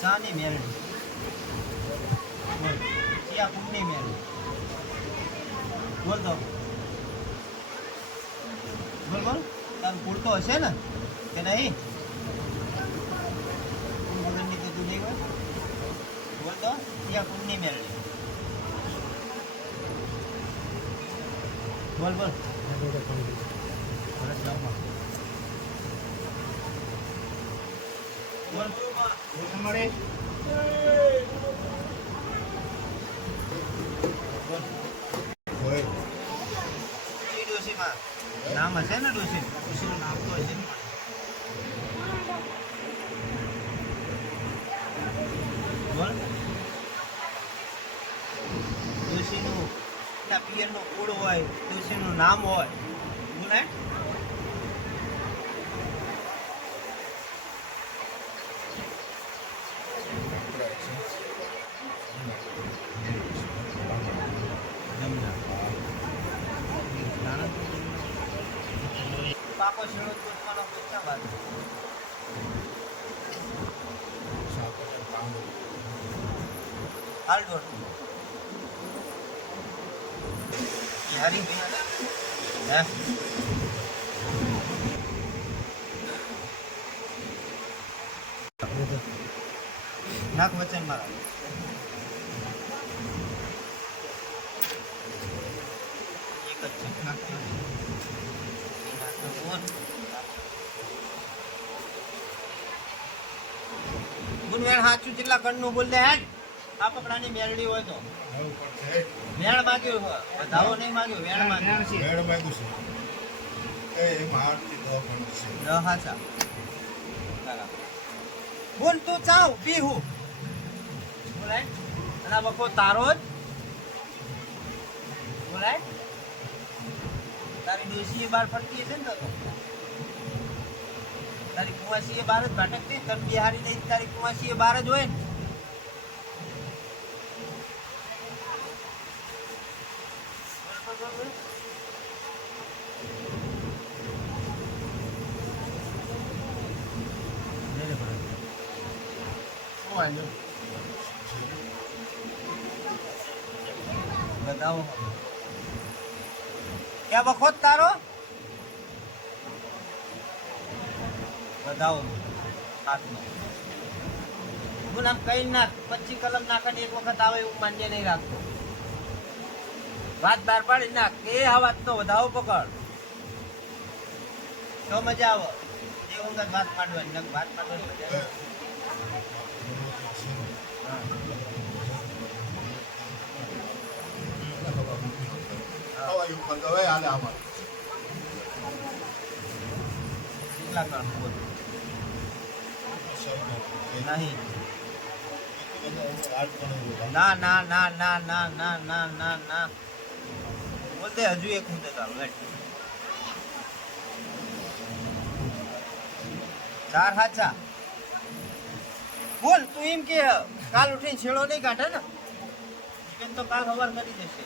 શાની મેરડી. બોલ. ચિયા કુંડની મેરડી? બોલ તો. બોલ બોલ. તારું પૂરતો હશે ને? કે નહીં? વગરની તો તું નહીં હોય. બોલ તો. ચિયા કુંડની મેરડી? બોલ બોલ. ભરત ગામમાં મળે નામ હશે ને ડોસી ડોસીનું નામ તો હશે ને બોલ ડોસીનું એના પિયરનો કોડ હોય ડોસીનું નામ હોય. બોલાય પાકો શેડો ગોતવાનો ગોતતા બાદ. હાલ દોડ હારી હે. નાક વચન મારા એક જ છે નાક બોલ ગુણવેણ સાચું જેટલા કણનું બોલ દે હેડ. આ પકડાની મેળડી હોય તો. મેળ માગ્યો વધાવો નહીં માગ્યો વેણ માગ્યો. છે. એ ગણું છે. હાચા. બોલ તું ચાવ પીહુ બોલાય. અને બકો તારો જ. બોલાય. તારી એ બાર ફરતી હશે ને તો. તારી કુવાસી બાર જ ભટકતી તમ બિહારી નહીં તારી કુવાસી એ બાર જ હોય. ને? બતાવો. ક્યાં વખત તારો? બતાવો હાથમાં. હું આમ કઈ નાખ પચી કલમ નાખે એક વખત આવે એવું માન્ય નહીં રાખતો. વાત બાર પાડી નાખ એ આ વાત તો વધાવો પકડ. તો મજા આવે. એ વખત વાત માંડવાની નખ વાત માંડવાની મજા આવે. ઉપર તો હવે હાલે આમાં. કેટલા કણ બોલ ના ના ના ના ના ના ના ના ના. બોલતે હજુ એક મુદ્દે ચાલો હેઠ ચાર હાચા બોલ, તું એમ કે કાલ ઉઠીને છેડો નહીં કાઢે ને? તો કાલ સવાર કરી જશે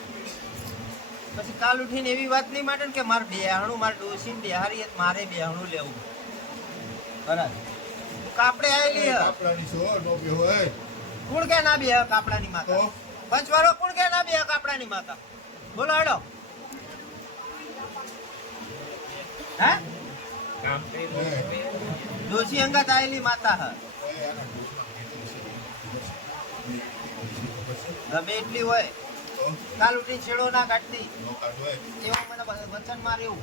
પછી કાલ ઉઠીને એવી વાત નહીં માટે ને કે મારે બેહાણું, મારે ડોસીને બેહારી મારે બેહાણું લેવું. બરાબર. કાપડે આવેલી હે. કાપડાની છો નો બે હોય. કુણ કે ના બે કાપડાની માતા? પંચવારો કુણ કે ના બે કાપડાની માતા? બોલો હેડો. હે? દોશી અંગત આવેલી માતા હ. ગમે એટલી હોય. કાલ ઉઠી છેડો ના કાઢતી. એવું મને વચન માર્યું.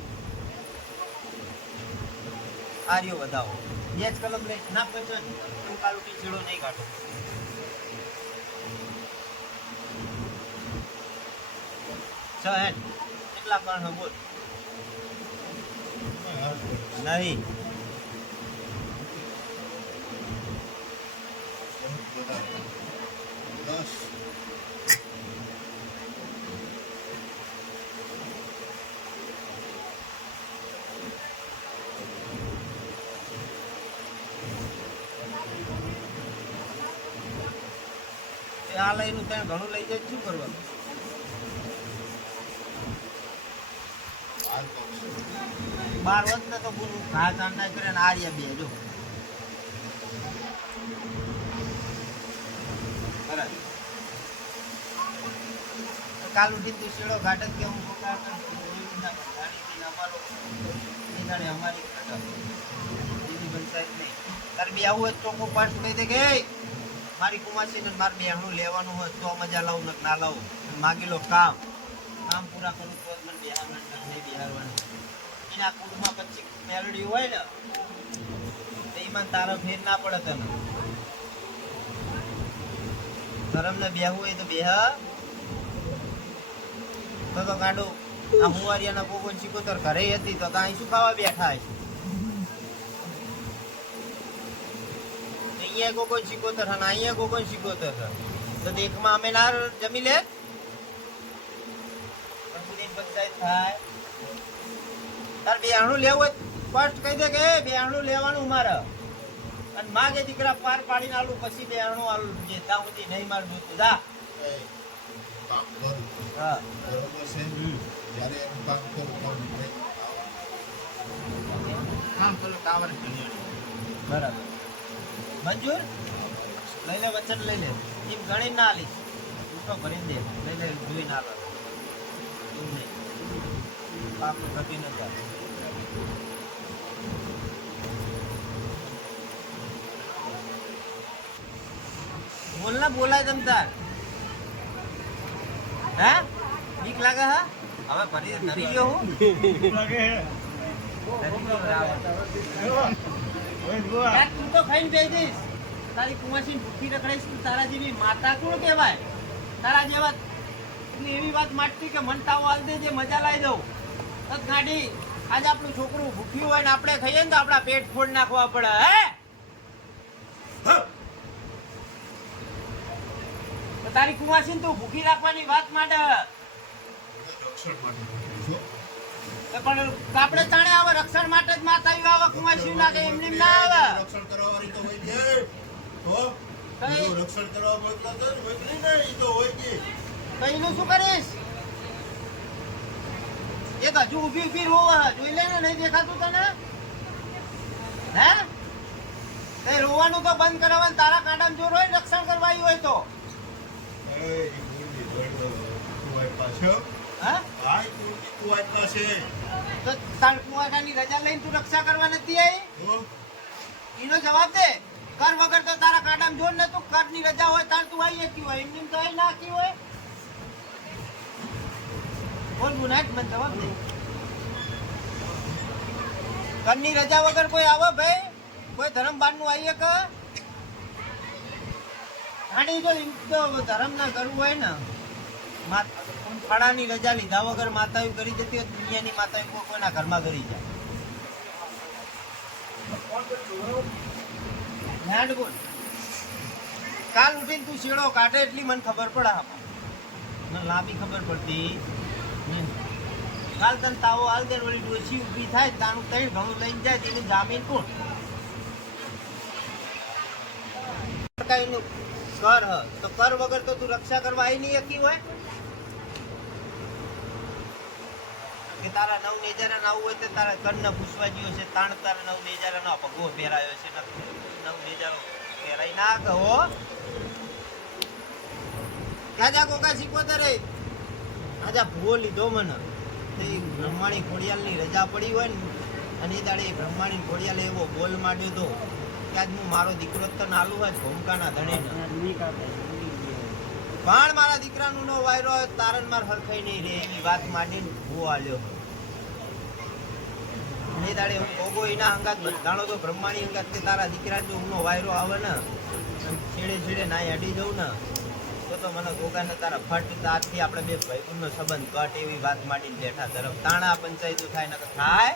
આર્યો વધાવો. બે જ કલમ લે ના વચન તું કાલુટી છેડો નહીં કાઢો. છ હેઠ કેટલા પણ બોલ નહીં. લઈને ત્યાં ઘણું લઈ જાય, શું કરવાનું? બાર વત તો પૂરું ઘા તાણ ના કરે ને આર્યા બે, જો. કાલ ઉઠી ઘાટ જ કેવું અમારી પંચાયત નહીં. તારે બી આવું ચોખ્ખું પાસ કહી દે કે મારી કુમાસી ને મારે બેહણું લેવાનું હોય તો મજા લઉં ને ના લઉં માગી લો કામ. કામ પૂરા કરું તો મને બિહારવાનું નહીં બિહારવાનું એના કુળમાં પછી મેલડી હોય ને તો એમાં તારો ફેર ના પડે તને. ધરમ ને બેહવું હોય તો બેહ. તો તો ગાડો આ હુંવારિયાના કોકો ચીકોતર ઘરે હતી તો ત્યાં શું ખાવા બેઠા છે અહીંયા કોકો સિકોતર અને અહીંયા કોઈ સિકોતર છે તો દેખમાં અમે ના જમી લે. થાય. તાર બેહાણું લેવું હોય ફર્સ્ટ કહી દે કે બેહાણું લેવાનું મારે. અને માગે દીકરા પાર પાડીને આલું પછી બેહાણું આલું. જે તા સુધી નહીં મારું જોતું. જા. એ કામ કરું. હા. બરોબર જ્યારે કામ કરું કામ બરાબર. મંજૂર? લઈ લે વચન લઈ લે. એમ ગણી ના આલીશ ઉઠો ભરી દે. લઈ લે જોઈ ના લે. એવું નહીં. પાપ ઘટી ન જાય. બોલ ના બોલાય તમ તાર. હે? બીક લાગે હા? હવે ભરી ડરી ગયો હું. તું તો ખાઈને બેસી જઈશ. તારી કુંવાસીને ભૂખી રખડાઈશ તું માતા કોણ કહેવાય? એવી વાત માંગતી કે મન મજા લાવી દઉં. તો ગાડી, આજે આપણું છોકરું ભૂખ્યું હોય ને આપણે ખાઈએ ને તો પેટ ફોડ નાખવા પડે, હે? તારી કુંવાસીને તું ભૂખી રાખવાની વાત માંડે. પણ આપણે તાણે આવે રક્ષણ માટે જ માતા આવે કુંવાસી લાગે એમને ના આવે. રક્ષણ કરવા વાળી તો હોય છે. તો રક્ષણ કરવા મોકલો તો મોકલી ને, ઈ તો હોય છે. તો એનું શું કરીશ? એક હજુ ઊભી ઊભી રોવા જોઈ લે ને નહીં દેખાતું તને? હે? તે રોવાનું તો બંધ કરાવવાનું તારા કાંડામાં જોર હોય રક્ષણ કરવા આવ્યું હોય તો. પાછો. હે? ગુંડી છે. તો તાર કુંવાડાની રજા લઈને તું રક્ષા કરવા નથી આવી એનો જવાબ દે. કર વગર તો તારા કાંડામાં જોર ને તું. કરની રજા હોય તાર તું આવી જતી હોય. એમની તો આવી નાખી હોય. બોલ ગુનાટ મને જવાબ દે. કરની રજા વગર કોઈ આવે ભાઈ? કોઈ ધર્મ બારનું આવીએ કે? આની જો ધર્મ ના કરવું હોય ને. ફળાની રજા લીધા વગર માતાઓ કરી જતી હોય દુનિયાની માતાઓ કોઈ કોઈના ઘરમાં કરી જાય. બોલ. કાલ ઉઠીને તું શેડો કાઢે એટલી મને ખબર પડે મને લાંબી ખબર પડતી. કાલ તને તાવો હાલ દે વળી ડોસી ઊભી થાય તારું તૈણ ઘણું લઈને જાય તેની જામીન કોણ? કર હ. તો કર વગર તો તું રક્ષા કરવા આવી નહીં શકી હોય કે તારા નવ નેજારા ના હોય તો તારા કરના પૂછવા જેવો છે, તાણ તારા નવ નેજારા નો ભગવો ફેરાયો છે, નવ નેજારો પહેરાઈ ના કહો રાજા કોકા શીખવતા રે. રાજા ભૂવો લીધો મને. તે બ્રહ્માણી ખોડિયાલની રજા પડી હોય ને, અને એ દાડે બ્રહ્માણી ખોડિયાલે એવો બોલ માંડ્યો તો આજ હું મારો દીકરો તો નાલુ હોય ભૂમકાના ધણે પણ મારા દીકરાનું નો વાયરો તારણ તારન માર હરખાઈ નહીં રે એવી વાત માંડી હું આલ્યો એ દાડે હું ઓગો એના અંગાત બંધાણો તો બ્રહ્માણી અંગાત કે તારા દીકરા જો ઊનો વાયરો આવે ને છેડે છેડે નાય અડી જવું ને તો તો મને ગોગાને તારા ફટ તારથી આપણે બે ભાઈબંધનો સંબંધ કટ એવી વાત માંડીને બેઠા તરફ. તાણા પંચાયતું થાય ને થાય.